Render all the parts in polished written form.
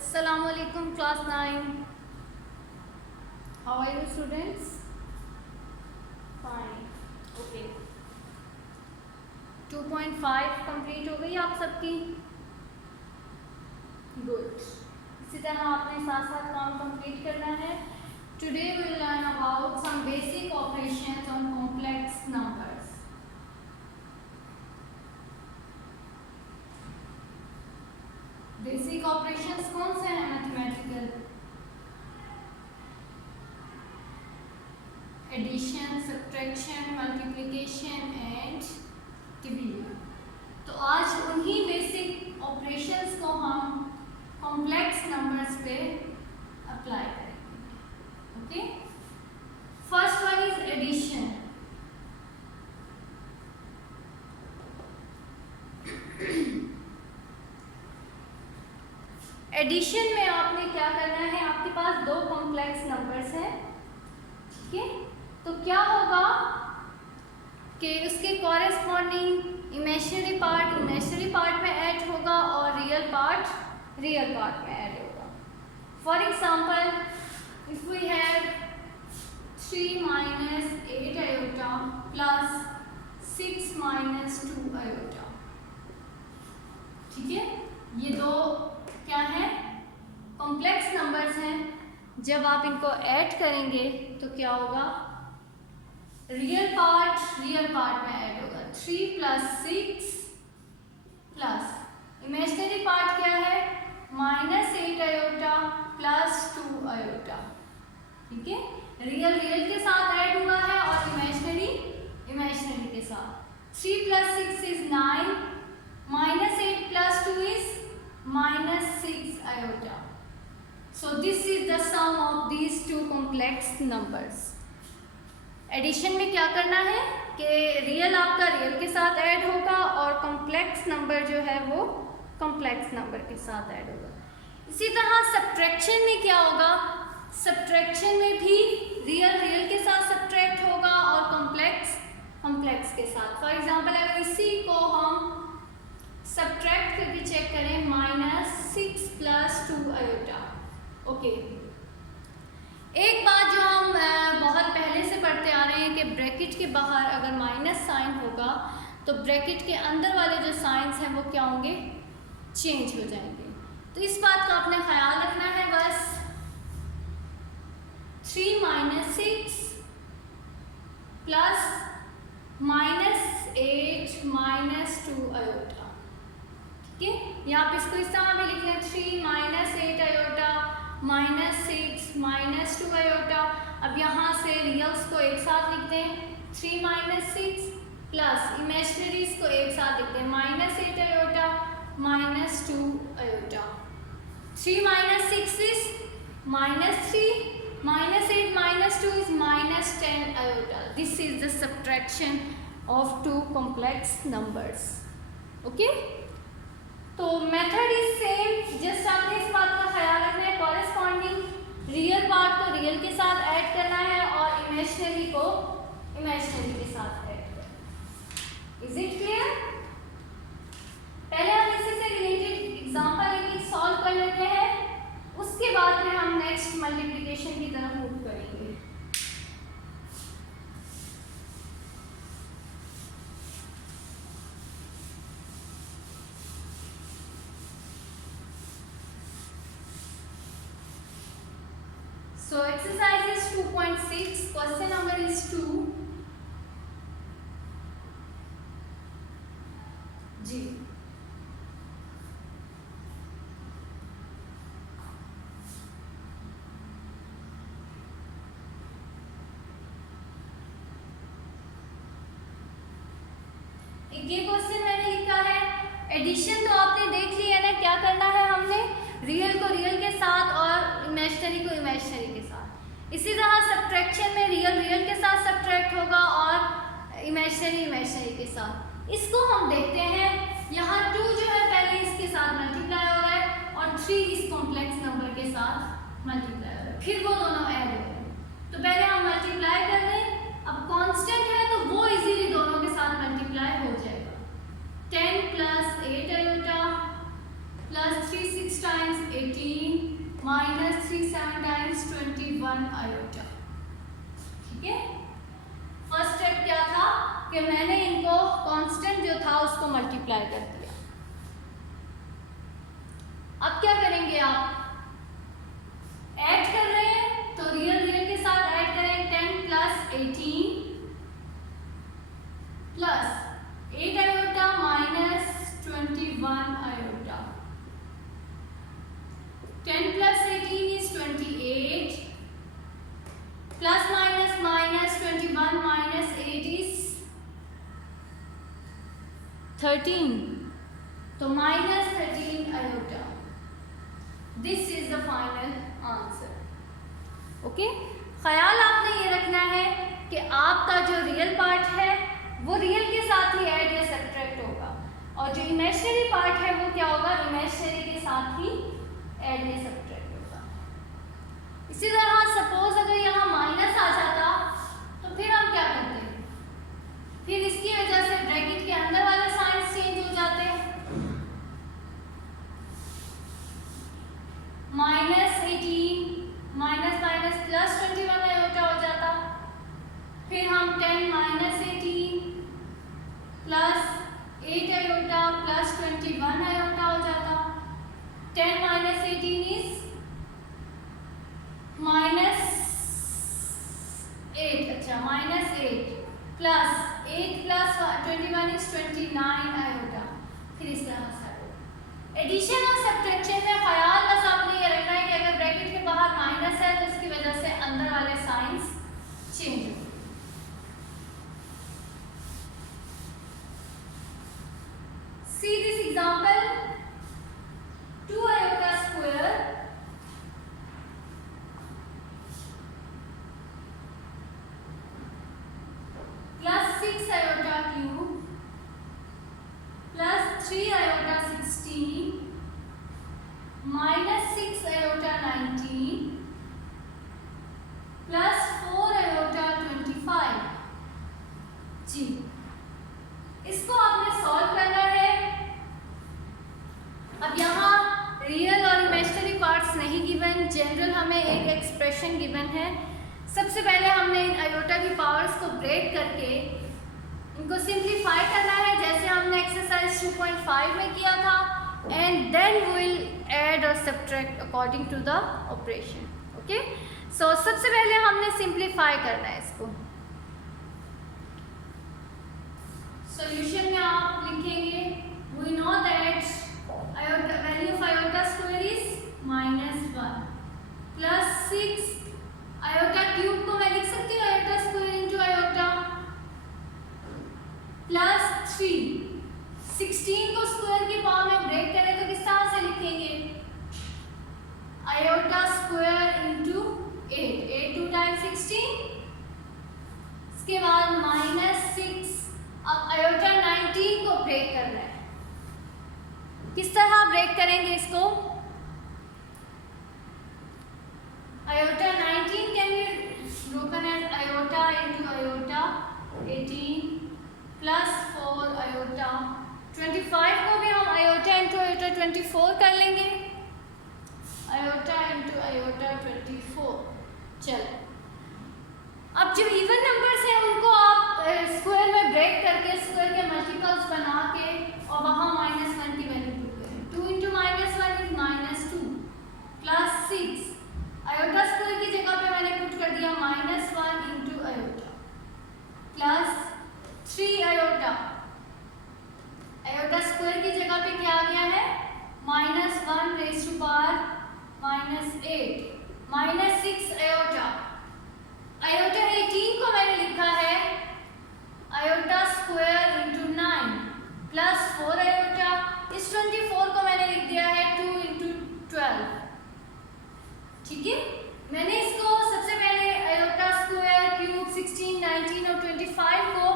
Assalamualaikum class 9. How are you students? Fine. Okay. 2.5 complete हो गई आप सबकी? गुड. इसी तरह आपने साथ साथ काम कंप्लीट करना है. Today we will learn about some basic operations on complex numbers. Basic operations कौन से हैं mathematical? Addition, subtraction, multiplication and division. तो आज उन्हीं बेसिक ऑपरेशंस को हम कॉम्प्लेक्स नंबर्स पे अप्लाई करेंगे. Okay. First one is addition. Addition में आपने क्या करना है, आपके पास दो कॉम्प्लेक्स नंबर्स हैं, ठीक है. तो क्या होगा कि उसके कॉरेस्पॉन्डिंग इमेजिनरी पार्ट में ऐड होगा और रियल पार्ट में ऐड होगा. For example, if we have 3 - 8 iota plus 6 - 2 iota, ठीक है. ये दो क्या है, कॉम्प्लेक्स नंबर्स हैं. जब आप इनको ऐड करेंगे तो क्या होगा, रियल पार्ट में ऐड होगा. 3 + 6 प्लस इमेजिनरी पार्ट क्या है, -8 आयोटा प्लस 2 आयोटा, ठीक है. रियल के साथ ऐड हुआ है और इमेजिनरी के साथ. 3 + 6 is 9, -8 + 2 is -6 iota. So this is the sum of these two complex numbers. Addition में क्या करना है कि रियल आपका रियल के साथ ऐड होगा और कॉम्प्लेक्स नंबर जो है वो कॉम्प्लेक्स नंबर के साथ ऐड होगा. इसी तरह सब्ट्रैक्शन में क्या होगा, सब्ट्रैक्शन में भी रियल के साथ सब्ट्रैक्ट होगा और कॉम्प्लेक्स के साथ. फॉर एग्जांपल, अगर इसी को हम सब्ट्रैक्ट करके चेक करें, -6 + 2 आयोटा. ओके. एक बात जो हम बहुत पहले से पढ़ते आ रहे हैं कि ब्रैकेट के बाहर अगर माइनस साइन होगा तो ब्रैकेट के अंदर वाले जो साइंस हैं वो क्या होंगे, चेंज हो जाएंगे. तो इस बात का आपने ख्याल रखना है बस. 3 - 6 प्लस -8 - 2 आयोटा, ठीक है. या आप इसको इस तरह भी लिख लें, 3 - 8 आयोटा -6 - 2 आयोटा. अब यहाँ से रियल्स को एक साथ लिख दें, 3 - 6 प्लस इमेजिनरीज को एक साथ लिख दें, -8 iota -2 iota. 3 - 6 is -3, -8 - 2 is -10 iota. This is the subtraction of two complex numbers. Okay? तो मेथड इज सेम. जस्ट आपने इस बात का ख्याल रखना है, कॉरेस्पॉन्डिंग रियल पार्ट को रियल के साथ ऐड करना है और इमेजिनरी को इमेजिनरी के साथ ऐड करना है. Is it clear? पहले हम इसी से रिलेटेड एग्जांपल एक सॉल्व कर लेते हैं, उसके बाद में हम नेक्स्ट मल्टीप्लिकेशन की तरफ मूव करेंगे. So exercise is 2.6. Question number is 2. जी. ये क्वेश्चन मैंने लिखा है. एडिशन तो आपने देख लिया है ना, क्या करना है हमने, रियल को रियल के साथ और इमेजिनरी को इमेजिनरी के साथ. इसी तरह सब्ट्रैक्शन में रियल के साथ सब्ट्रैक्ट होगा और इमेजिनरी के साथ. इसको हम देखते हैं. यहाँ 2 जो है पहले इसके साथ मल्टीप्लाई हो रहा है और 3 इस कॉम्प्लेक्स नंबर के साथ मल्टीप्लाई हो रहा है, फिर वो दोनों ऐड हो रहे हैं. तो पहले हम मल्टीप्लाई कर दें. अब कांस्टेंट है तो वो इजीली दोनों के साथ मल्टीप्लाई हो जाएगा. 10 + 8 आयोटा प्लस 3 6 times 18 21 आयोटा। ठीक है, फर्स्ट स्टेप क्या था कि मैंने इनको कांस्टेंट जो था उसको मल्टीप्लाई कर दिया। अब क्या करेंगे, आप ऐड कर रहे हैं तो रियल रियल के साथ ऐड करें। 10 plus 18 plus 8 iota minus 21 iota. 10 plus 18 is 28 plus minus minus 21 minus 8 is 13, तो minus 13 iota. This is the final answer. Okay, ख्याल आपने ये रखना है कि आपका जो रियल पार्ट है वो रियल के साथ ही ऐड या सब्ट्रैक्ट होगा, और जो इमेजिनरी पार्ट है वो क्या होगा, इमेजिनरी के साथ ही ऐड या सब्ट्रैक्ट होगा। इसी तरह सपोज अगर यहाँ माइनस आ जाता तो फिर हम क्या करते हैं, फिर इसकी वजह से ब्रैकेट के अंदर वाले साइंस चेंज हो जाते हैं। Minus 18 minus minus plus 21 iota हो जाता। फिर हम 10 minus 18 plus 8 iota plus 21 iota हो जाता। 10 माइनस 18 इज माइनस 8, अच्छा minus 8 plus 8 plus 21 is 29 iota. फिर इस तरह से एडिशन और सब्ट्रैक्शन में ख्याल बस आपने ये रखना है कि अगर ब्रैकेट के बाहर माइनस है तो इसकी वजह से अंदर वाले साइंस चेंज होंगे। See this example, 2 iota square plus 6 iota cube plus 3 iota 16 minus 6 iota 19 plus 4 iota 25। जी, इसको आपने सॉल्व करना है। अब यहाँ रियल और इमेजिनरी पार्ट्स नहीं गिवन, जनरल हमें एक एक्सप्रेशन गिवन है। सबसे पहले हमने इन आयोटा की पावर्स को ब्रेक करके इनको सिंप्लीफाई करना है, जैसे हमने एक्सरसाइज 2.5 में किया था, and then we will add और subtract according to the operation. Okay, so सबसे पहले हमने सिंप्लीफाई करना है इसको। सॉल्यूशन में आप लिखेंगे, we know that iota value of iota square is -1 plus 6 iota cube को मैं लिख सकती हूँ iota square into iota plus 3। 16 को स्क्वायर की पावर में ब्रेक करें तो किस तरह से लिखेंगे, iota square into 8, 8 2 times 16। इसके बाद -6। अब iota 19 को ब्रेक करना है, किस तरह ब्रेक करेंगे इसको, iota 19 can be broken as iota into iota 18 plus 4 iota 25 को भी हम iota into iota 24 कर लेंगे, iota into iota 24। चलो, अब जो इवन नंबर्स हैं उनको आप स्क्वायर में ब्रेक करके स्क्वायर के मल्टीपल्स बना के और वहाँ -1 की वैल्यू पुट करें। 2 into -1 is -2 plus 6 iota square की जगह पे मैंने पुट कर दिया -1 into iota plus 3 iota. Iota square की जगह पे क्या आ गया है, -1 raise to power -8 -6 iota. Iota 18 को मैंने लिखा है iota square into 9 plus 4 iota. इस 24 को मैंने लिख दिया है 2 into 12। ठीक है, मैंने इसको सबसे पहले आयोटा स्क्वायर, क्यूब, 16, 19 और 25 को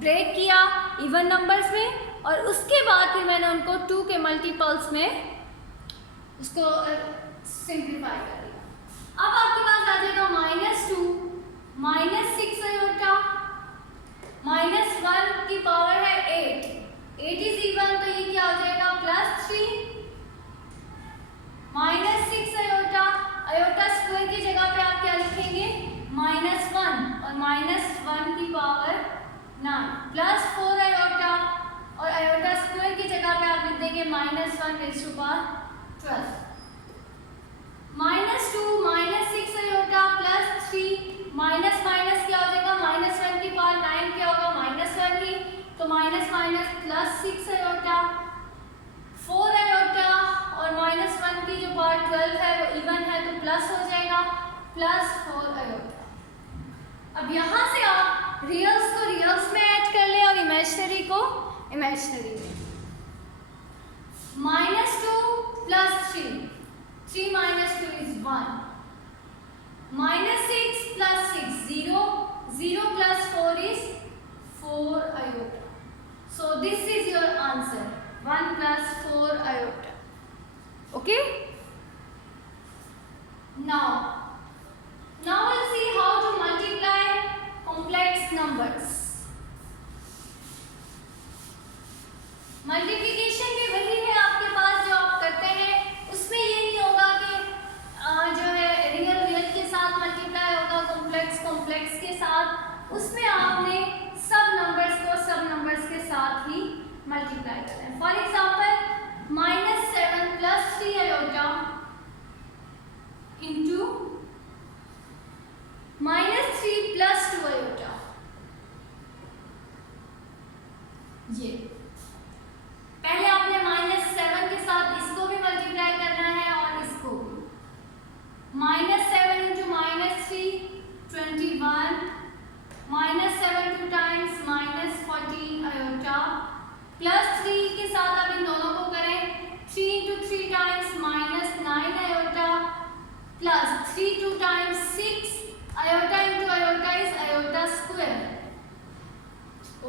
ब्रेक किया इवन नंबर्स में, और उसके बाद फिर मैंने उनको 2 के मल्टीपल्स में उसको सिंप्लीफाई कर दिया। अब आपके पास आ जाएगा -2 -6 आयोटा -1 की पावर है 8 इज इवन, तो ये क्या हो जाएगा +3 -6 आयोटा। आयोटा स्क्वायर की जगह पे आप क्या लिखेंगे प्लस 4 आयोटा और आयोटा स्क्वायर की जगह पे आप लिख देंगे -1 raise to power 12 -2 -6 iota plus 3 minus minus क्या हो जाएगा -1 की पावर 9 क्या होगा -1 ही तो minus minus plus 6 iota 4 iota और -1 की जो पावर 12 है वो इवन है तो प्लस हो जाएगा प्लस 4 आयोटा। अब यहाँ से आप रियल्स को रियल्स में ऐड कर ले और इमेजिनरी को इमेजिनरी में -2 plus 3 minus 2 is 1 -6 plus 6 0 0 plus 4 is 4 iota so this is your answer 1 plus 4 iota okay now we'll see how to multiply complex numbers multiplication भी वही है आपके पास जो आप करते हैं उसमें ये नहीं होगा कि जो है रियल के साथ मल्टीप्लाई होगा कॉम्प्लेक्स के साथ उसमें आपने सब नंबर्स के साथ ही मल्टीप्लाई करना है। For example -7 plus 3 iota into -3 plus 2 iota ये पहले आपने -7 के साथ इसको भी मल्टीप्लाई करना है और इसको भी -7 इंटू -3 21 -7 2 टाइम्स -14 आयोटा प्लस 3 के साथ आप इन दोनों को करें 3 into 3 times -9 iota plus 3 2 times 6 iota into iota is iota square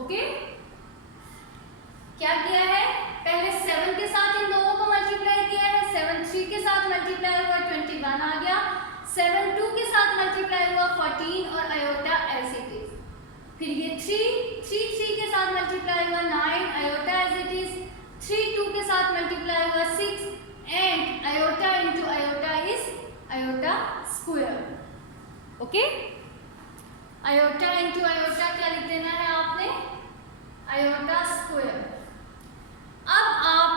okay क्या किया है पहले 7 के साथ इन दोनों को मल्टीप्लाई किया है 7 3 के साथ मल्टीप्लाई हुआ 21 आ गया 7 2 के साथ मल्टीप्लाई हुआ 14 और आयोटा एज इट इज फिर ये 3 के साथ मल्टीप्लाई हुआ 9 आयोटा एज इट इज 3 2 के साथ मल्टीप्लाई हुआ 6 and iota into iota is iota square okay iota into iota क्या लिख देना है आपने आयोटा स्क्वायर। अब आप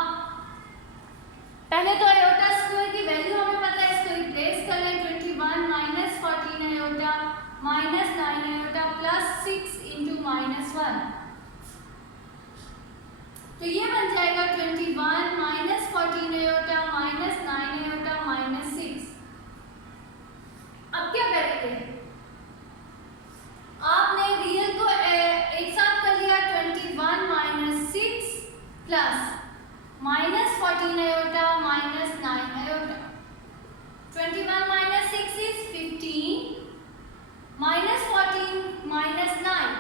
पहले तो आयोटा स्क्वायर की वैल्यू हमें पता है इसको रिप्लेस कर लें 21 -14 आयोटा -9 आयोटा प्लस 6 इंटू -1 तो ये बन जाएगा 21 -14 आयोटा -9 आयोटा -6। अब क्या करेंगे आपने रियल को एक साथ कर लिया 21 -6 plus -14 iota -9 iota 21 -6 is 15 -14 -9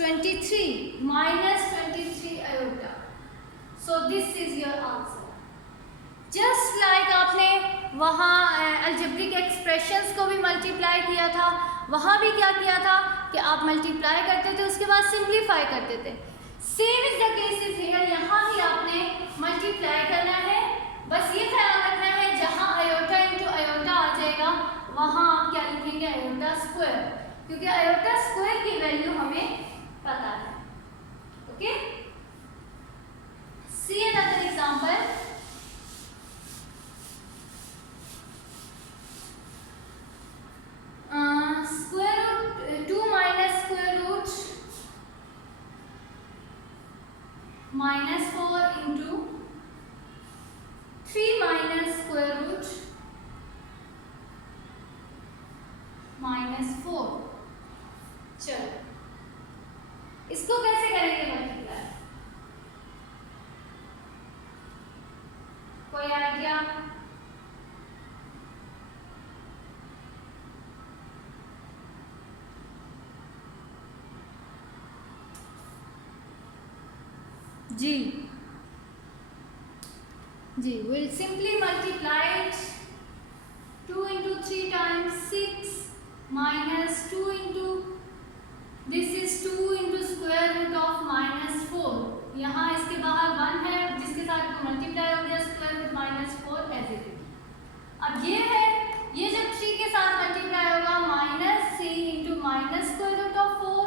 23 -23 iota so this is your answer just like आपने वहाँ अलजेब्रिक एक्सप्रेशंस को भी मल्टीप्लाई किया था वहाँ भी क्या किया था कि आप मल्टीप्लाई करते थे उसके बाद सिंप्लीफाई करते थे same is the case is here यहाँ भी आपने मल्टीप्लाई करना है बस ये ख्याल रखना है जहाँ आयोटा इंटू आयोटा आ जाएगा वहाँ आप क्या लिखेंगे आयोटा स्क्वायर क्योंकि आयोटा स्क्वायर की वैल्यू हमें पता है okay see another example square root 2 minus square root -4 into 3 minus square root -4 चलो इसको कैसे करेंगे मल्टीप्लाई कोई idea ji we'll simply multiply it 2 into 3 times 6 minus 2 into this is 2 into square root of -4 यहाँ इसके बाहर 1 है जिसके साथ मल्टीप्लाई हो गया square root -4 as it is. अब ये है ये जब 3 के साथ मल्टीप्लाई होगा -3 into -square root of 4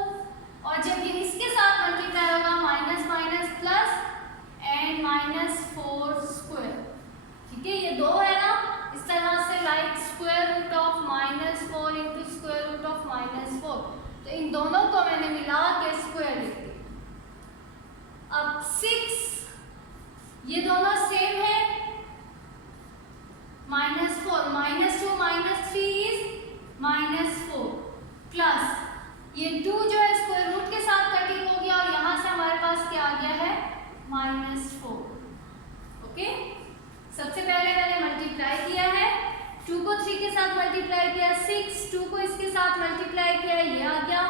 और जब -4 स्क्वायर। ठीक है, ये दो है ना, इस तरह से like square root of -4 into square root of -4, तो इन दोनों को मैंने मिला के स्क्वायर लिख दिया। अब 6, ये दोनों सेम है, -4 -2 -3 इज -4 प्लस ये 2 जो है स्क्वायर रूट के साथ कटिंग हो गया और यहाँ से हमारे पास क्या आ गया है -4। ओके, सबसे पहले मैंने मल्टीप्लाई किया है, 2 को 3 के साथ मल्टीप्लाई किया, 6 2 को इसके साथ मल्टीप्लाई किया, ये आ गया,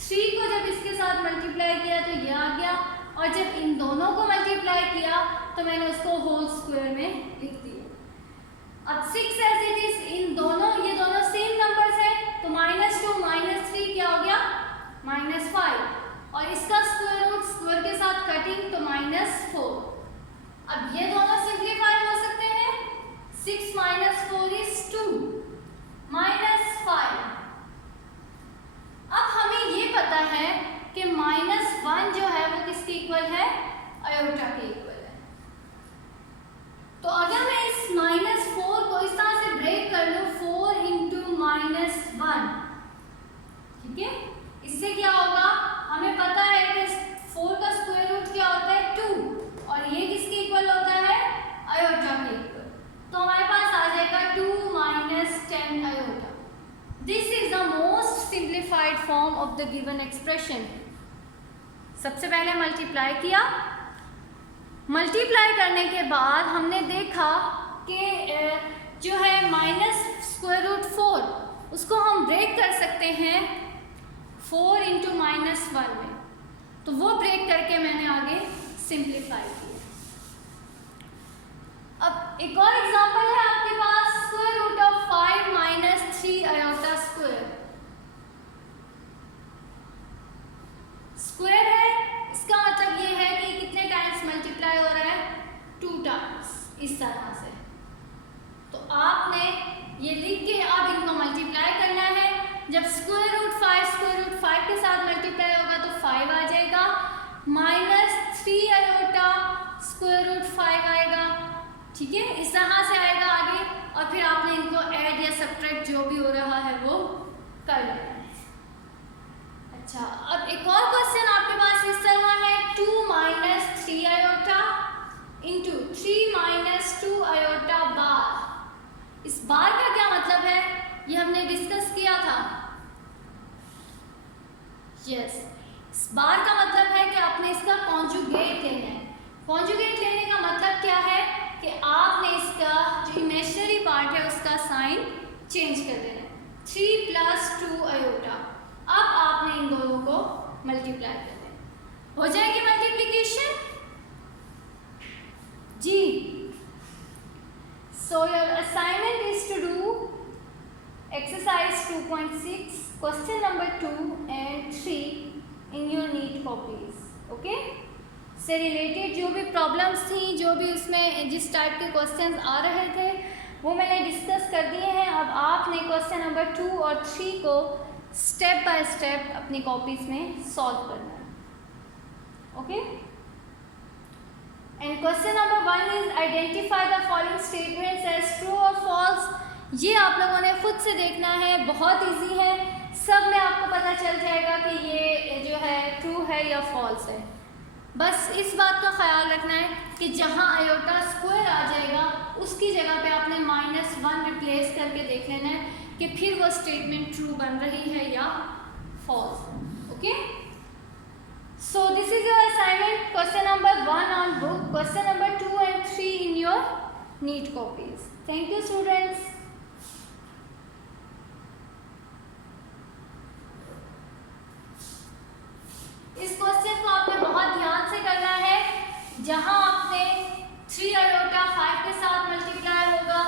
3 को जब इसके साथ मल्टीप्लाई किया तो ये आ गया, और जब इन दोनों को मल्टीप्लाई किया तो मैंने उसको होल स्क्वायर में लिख दिया। अब 6 एज इट इज, इन दोनों, ये दोनों सेम नंबर्स हैं, तो -2 -3 क्या हो गया -5, और इसका स्क्वायर रूट स्क्वायर के साथ कटिंग तो -4। अब ये दोनों सिंप्लीफाई हो सकते हैं, 6 - 4 इज 2 -5। अब हमें ये पता है कि -1 जो है वो किसके इक्वल है, आयोटा के इक्वल है। तो अगर मैं इस -4 को इस तरह से ब्रेक कर लूं, 4 इंटू -1, ठीक है, इससे क्या होगा, हमें पता है कि 4 का स्क्वायर रूट क्या होता है 2, और ये किसके इक्वल होता है, आयोटा के इक्वल, तो हमारे पास आ जाएगा 2 - 10 iota. This is the most simplified form of the given expression. सबसे पहले मल्टीप्लाई किया, मल्टीप्लाई करने के बाद हमने देखा कि जो है -4 उसको हम ब्रेक कर सकते हैं 4 इंटू -1 में, तो वो ब्रेक करके मैंने आगे सिंप्लीफाई किया। अब एक और एग्जांपल है आपके पास, square root of 5 - 3 iota square. Square है, इसका मतलब ये है कि कितने टाइम्स मल्टीप्लाई हो रहा है, 2 टाइम्स, इस तरह से। तो आपने ये लिख के अब इनको मल्टीप्लाई करना है, जब स्क्वायर रूट 5 के साथ मल्टीप्लाई होगा तो 5 आ जाएगा, -3 आयोटा स्क्वायर रूट 5 आएगा। ठीक है, इस तरह से आएगा आगे, और फिर आपने इनको ऐड या सब्ट्रैक्ट जो भी हो रहा है वो कर लेना है। अच्छा, अब एक और क्वेश्चन आपके पास इस तरह है, 2 - 3 आयोटा इंटू 3 - 2 आयोटा बार। इस बार का क्या मतलब है, ये हमने डिस्कस किया था। यस, इस बार का मतलब है कि आपने इसका कॉन्जुगेट लेना है। कॉन्जुगेट लेने का मतलब क्या है कि आपने इसका जो इमेजिनरी पार्ट है उसका साइन चेंज कर देना है। 3 + 2 आयोटा, अब आपने इन दोनों को मल्टीप्लाई कर देना, हो जाएगी मल्टीप्लिकेशन जी। So your assignment is to do exercise 2.6 question number 2 and 3 in your neat copies. Okay, से रिलेटेड जो भी प्रॉब्लम्स थी, जो भी उसमें जिस टाइप के क्वेश्चंस आ रहे थे वो मैंने डिस्कस कर दिए हैं। अब आपने क्वेश्चन नंबर 2 और 3 को स्टेप बाय स्टेप अपनी कॉपीज में सॉल्व करना है। Okay, and question number 1 is identify the following statements as true और फॉल्स। ये आप लोगों ने खुद से देखना है, बहुत इजी है, सब में आपको पता चल जाएगा कि ये जो है ट्रू है या फॉल्स है। बस इस बात का ख्याल रखना है कि जहाँ आयोटा स्क्वायर आ जाएगा उसकी जगह पे आपने -1 रिप्लेस करके देख लेना है कि फिर वो स्टेटमेंट ट्रू बन रही है या false. Okay, so this is your assignment, question number 1 on book, question number 2 and 3 in your neat copies. Thank you students. इस क्वेश्चन को आपने बहुत ध्यान से करना है, जहां आपने 3 आयोटा 5 के साथ मल्टीप्लाई होगा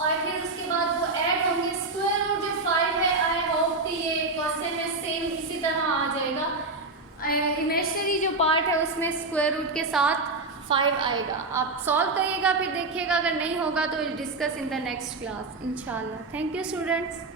और फिर उसके बाद वो ऐड होंगे, स्क्वायर रूट जो 5 है, आई होप कि ये क्वेश्चन में सेम इसी तरह आ जाएगा। इमेजिनरी जो पार्ट है उसमें स्क्वायर रूट के साथ 5 आएगा। आप सॉल्व करिएगा, फिर देखिएगा, अगर नहीं होगा तो will discuss in the next class इंशाल्लाह। Thank you students.